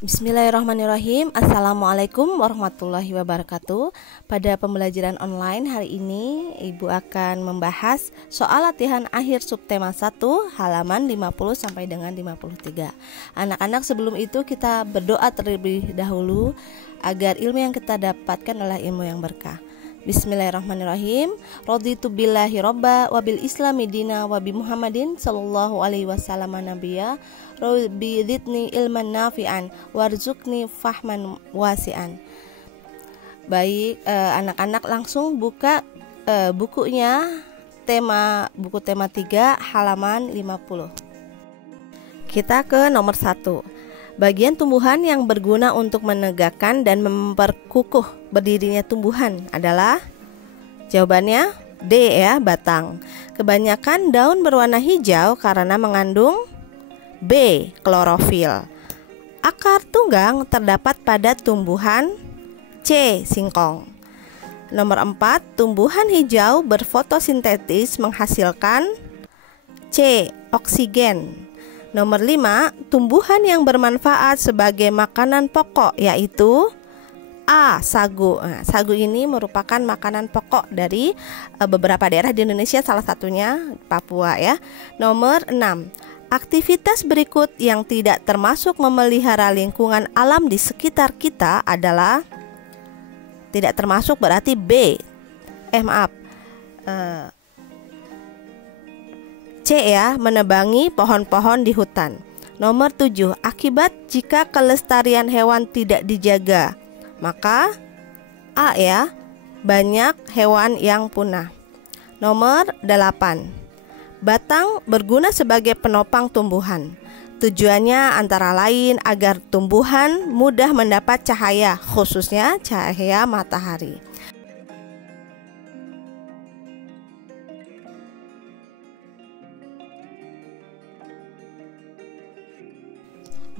Bismillahirrahmanirrahim. Assalamualaikum warahmatullahi wabarakatuh. Pada pembelajaran online hari ini, Ibu akan membahas soal latihan akhir subtema 1 halaman 50 sampai dengan 53. Anak-anak, sebelum itu kita berdoa terlebih dahulu agar ilmu yang kita dapatkan adalah ilmu yang berkah. Bismillahirrahmanirrahim. Raditu billahi robba wa bil islami dina wa bi Muhammadin sallallahu alaihi wasallam nabiyya. Rabbi zidni ilman nafi'an warzuqni fahman wasi'an. Baik, anak-anak langsung buka bukunya, buku tema 3 halaman 50. Kita ke nomor 1. Bagian tumbuhan yang berguna untuk menegakkan dan memperkukuh berdirinya tumbuhan adalah, jawabannya D ya, batang. Kebanyakan daun berwarna hijau karena mengandung B, klorofil. Akar tunggang terdapat pada tumbuhan C, singkong. Nomor 4, tumbuhan hijau berfotosintesis menghasilkan C, oksigen. Nomor 5, tumbuhan yang bermanfaat sebagai makanan pokok yaitu A, sagu. Nah, sagu ini merupakan makanan pokok dari beberapa daerah di Indonesia, salah satunya Papua ya. Nomor 6, aktivitas berikut yang tidak termasuk memelihara lingkungan alam di sekitar kita adalah, tidak termasuk berarti B. C ya, menebangi pohon-pohon di hutan. Nomor 7, akibat jika kelestarian hewan tidak dijaga, maka A ya, banyak hewan yang punah. Nomor 8, batang berguna sebagai penopang tumbuhan. Tujuannya antara lain agar tumbuhan mudah mendapat cahaya, khususnya cahaya matahari.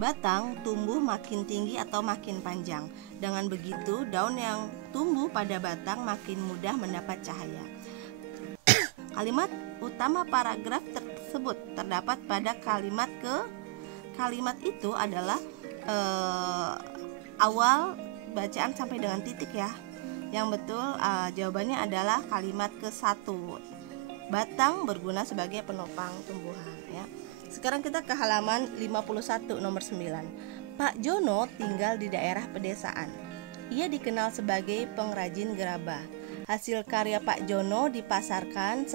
Batang tumbuh makin tinggi atau makin panjang. Dengan begitu, daun yang tumbuh pada batang makin mudah mendapat cahaya. Kalimat utama paragraf tersebut terdapat pada kalimat itu adalah awal bacaan sampai dengan titik ya. Yang betul jawabannya adalah kalimat ke-1. Batang berguna sebagai penopang tumbuhan ya. Sekarang kita ke halaman 51 nomor 9. Pak Jono tinggal di daerah pedesaan. Ia dikenal sebagai pengrajin gerabah. Hasil karya Pak Jono dipasarkan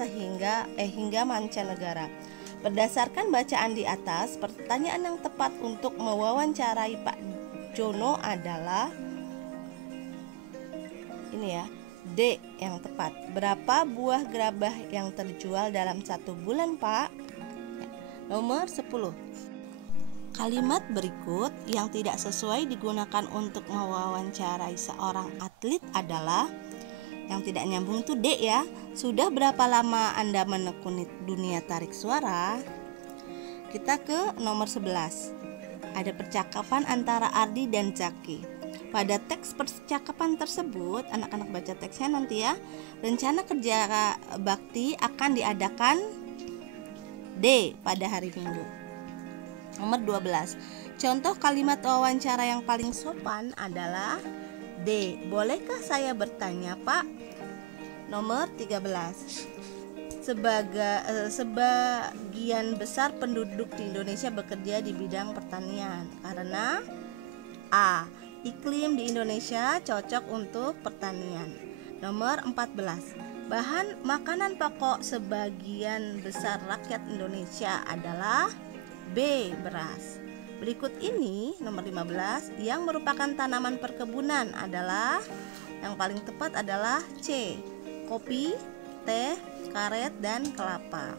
hingga mancanegara. Berdasarkan bacaan di atas, pertanyaan yang tepat untuk mewawancarai Pak Jono adalah ini ya, D yang tepat. Berapa buah gerabah yang terjual dalam 1 bulan, Pak? Nomor 10. Kalimat berikut yang tidak sesuai digunakan untuk mewawancarai seorang atlet adalah, yang tidak nyambung itu D ya. Sudah berapa lama Anda menekuni dunia tarik suara? Kita ke nomor 11. Ada percakapan antara Ardi dan Zaki. Pada teks percakapan tersebut, anak-anak baca teksnya nanti ya. Rencana kerja bakti akan diadakan D pada hari Minggu. Nomor 12. Contoh kalimat wawancara yang paling sopan adalah D. Bolehkah saya bertanya, Pak? Nomor 13. Sebagian besar penduduk di Indonesia bekerja di bidang pertanian karena A. Iklim di Indonesia cocok untuk pertanian. Nomor 14. Bahan makanan pokok sebagian besar rakyat Indonesia adalah B. Beras. Berikut ini nomor 15, yang merupakan tanaman perkebunan adalah, yang paling tepat adalah C. Kopi, teh, karet, dan kelapa.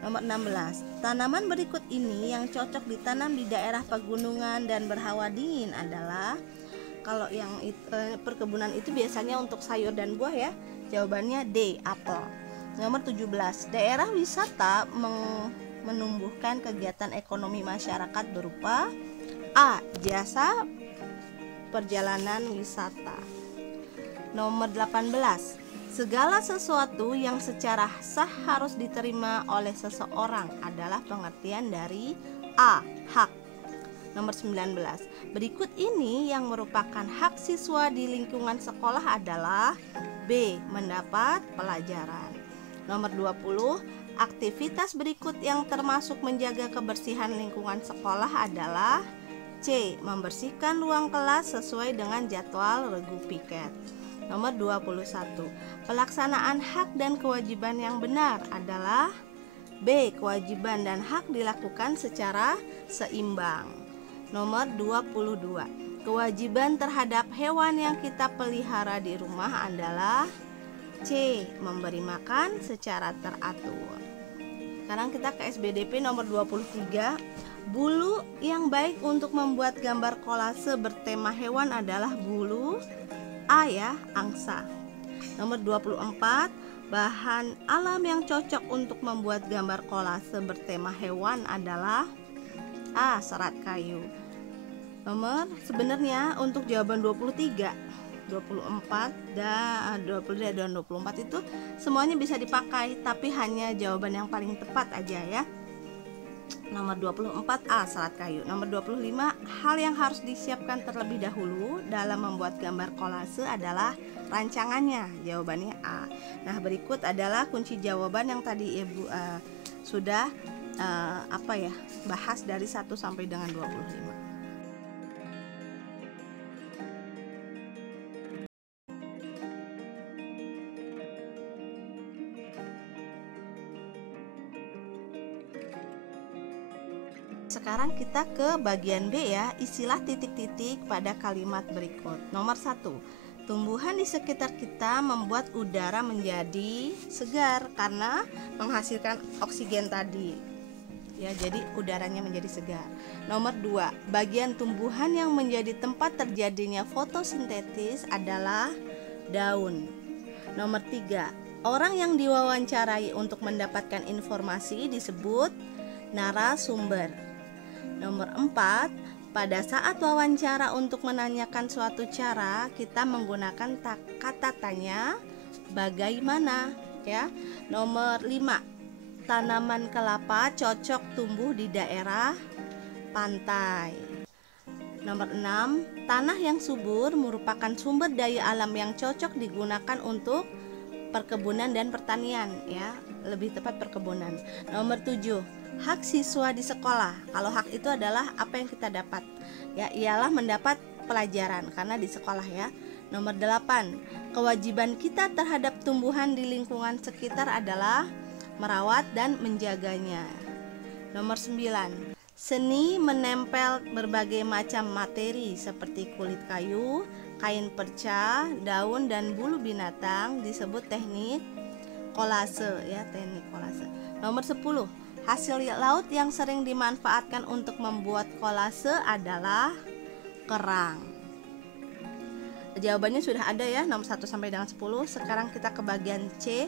Nomor 16, tanaman berikut ini yang cocok ditanam di daerah pegunungan dan berhawa dingin adalah, kalau yang perkebunan itu biasanya untuk sayur dan buah ya. Jawabannya D, apel. Nomor 17, daerah wisata menumbuhkan kegiatan ekonomi masyarakat berupa A. Jasa perjalanan wisata. Nomor 18, segala sesuatu yang secara sah harus diterima oleh seseorang adalah pengertian dari A. Hak. Nomor 19. Berikut ini yang merupakan hak siswa di lingkungan sekolah adalah B. Mendapat pelajaran. Nomor 20. Aktivitas berikut yang termasuk menjaga kebersihan lingkungan sekolah adalah C. Membersihkan ruang kelas sesuai dengan jadwal regu piket. Nomor 21. Pelaksanaan hak dan kewajiban yang benar adalah B. Kewajiban dan hak dilakukan secara seimbang. Nomor 22. Kewajiban terhadap hewan yang kita pelihara di rumah adalah C. Memberi makan secara teratur. Sekarang kita ke SBDP nomor 23. Bulu yang baik untuk membuat gambar kolase bertema hewan adalah bulu A ya, angsa. Nomor 24. Bahan alam yang cocok untuk membuat gambar kolase bertema hewan adalah A. Serat kayu. Nomor sebenarnya untuk jawaban 23, 24 dan 20 dan 24 itu semuanya bisa dipakai, tapi hanya jawaban yang paling tepat aja ya. Nomor 24 A. Serat kayu. Nomor 25. Hal yang harus disiapkan terlebih dahulu dalam membuat gambar kolase adalah rancangannya. Jawabannya A. Nah, berikut adalah kunci jawaban yang tadi Ibu sudah bahas dari 1 sampai dengan 25. Sekarang kita ke bagian B ya, isilah titik-titik pada kalimat berikut. Nomor 1. Tumbuhan di sekitar kita membuat udara menjadi segar karena menghasilkan oksigen tadi. Ya, jadi udaranya menjadi segar. Nomor 2. Bagian tumbuhan yang menjadi tempat terjadinya fotosintesis adalah daun. Nomor 3. Orang yang diwawancarai untuk mendapatkan informasi disebut narasumber. Nomor 4, pada saat wawancara untuk menanyakan suatu cara, kita menggunakan kata tanya bagaimana ya. Nomor 5, tanaman kelapa cocok tumbuh di daerah pantai. Nomor 6, tanah yang subur merupakan sumber daya alam yang cocok digunakan untuk perkebunan dan pertanian ya, lebih tepat perkebunan. Nomor 7, hak siswa di sekolah. Kalau hak itu adalah apa yang kita dapat ya, ialah mendapat pelajaran karena di sekolah ya. Nomor 8, kewajiban kita terhadap tumbuhan di lingkungan sekitar adalah merawat dan menjaganya. Nomor 9, seni menempel berbagai macam materi seperti kulit kayu, kain perca, daun dan bulu binatang disebut teknik kolase ya, teknik kolase. Nomor 10, hasil laut yang sering dimanfaatkan untuk membuat kolase adalah kerang. Jawabannya sudah ada ya, nomor 1 sampai dengan 10. Sekarang kita ke bagian C.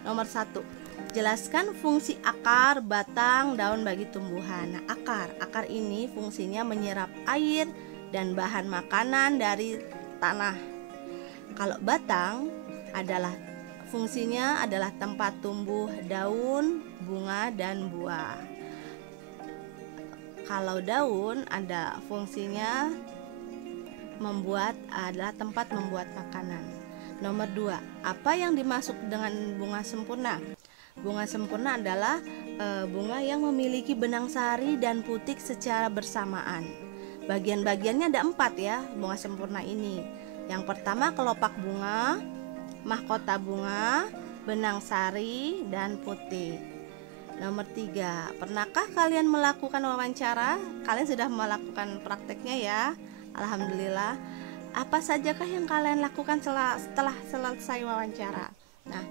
Nomor 1, jelaskan fungsi akar, batang, daun bagi tumbuhan. Nah, akar ini fungsinya menyerap air dan bahan makanan dari tanah. Kalau batang fungsinya adalah tempat tumbuh daun, bunga, dan buah. Kalau daun ada fungsinya adalah tempat membuat makanan. Nomor 2, apa yang dimaksud dengan bunga sempurna? Bunga sempurna adalah bunga yang memiliki benang sari dan putik secara bersamaan. Bagian-bagiannya ada 4 ya, bunga sempurna ini. Yang pertama kelopak bunga, mahkota bunga, benang sari, dan putik. Nomor 3, pernahkah kalian melakukan wawancara? Kalian sudah melakukan prakteknya ya, alhamdulillah. Apa sajakah yang kalian lakukan setelah selesai wawancara? Nah,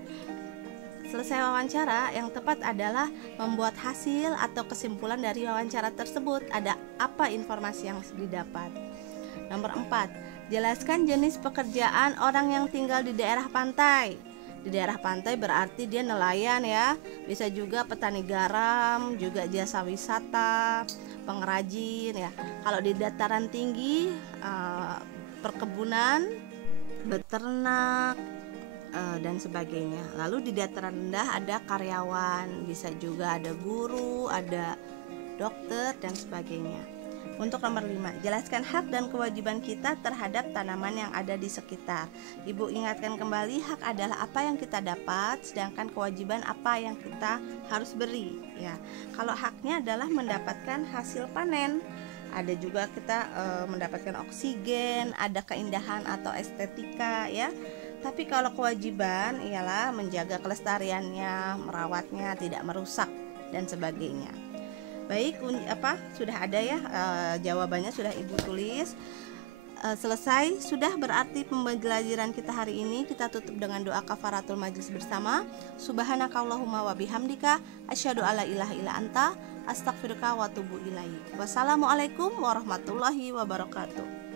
selesai wawancara, yang tepat adalah membuat hasil atau kesimpulan dari wawancara tersebut. Ada apa informasi yang didapat? Nomor 4, jelaskan jenis pekerjaan orang yang tinggal di daerah pantai. Di daerah pantai berarti dia nelayan ya, bisa juga petani garam, juga jasa wisata, pengrajin ya. Kalau di dataran tinggi, perkebunan, beternak, dan sebagainya. Lalu di dataran rendah ada karyawan, bisa juga ada guru, ada dokter dan sebagainya. Untuk nomor 5, jelaskan hak dan kewajiban kita terhadap tanaman yang ada di sekitar. Ibu ingatkan kembali, hak adalah apa yang kita dapat, sedangkan kewajiban apa yang kita harus beri. Ya, kalau haknya adalah mendapatkan hasil panen, ada juga kita mendapatkan oksigen, ada keindahan atau estetika, ya. Tapi kalau kewajiban ialah menjaga kelestariannya, merawatnya, tidak merusak dan sebagainya. Baik, sudah ada ya jawabannya sudah Ibu tulis. Selesai sudah, berarti pembelajaran kita hari ini kita tutup dengan doa kafaratul majlis bersama. Subhanakallahumma wa bihamdika asyhadu alla ilaha illa anta astaghfiruka wa atubu ilaik. Wassalamualaikum warahmatullahi wabarakatuh.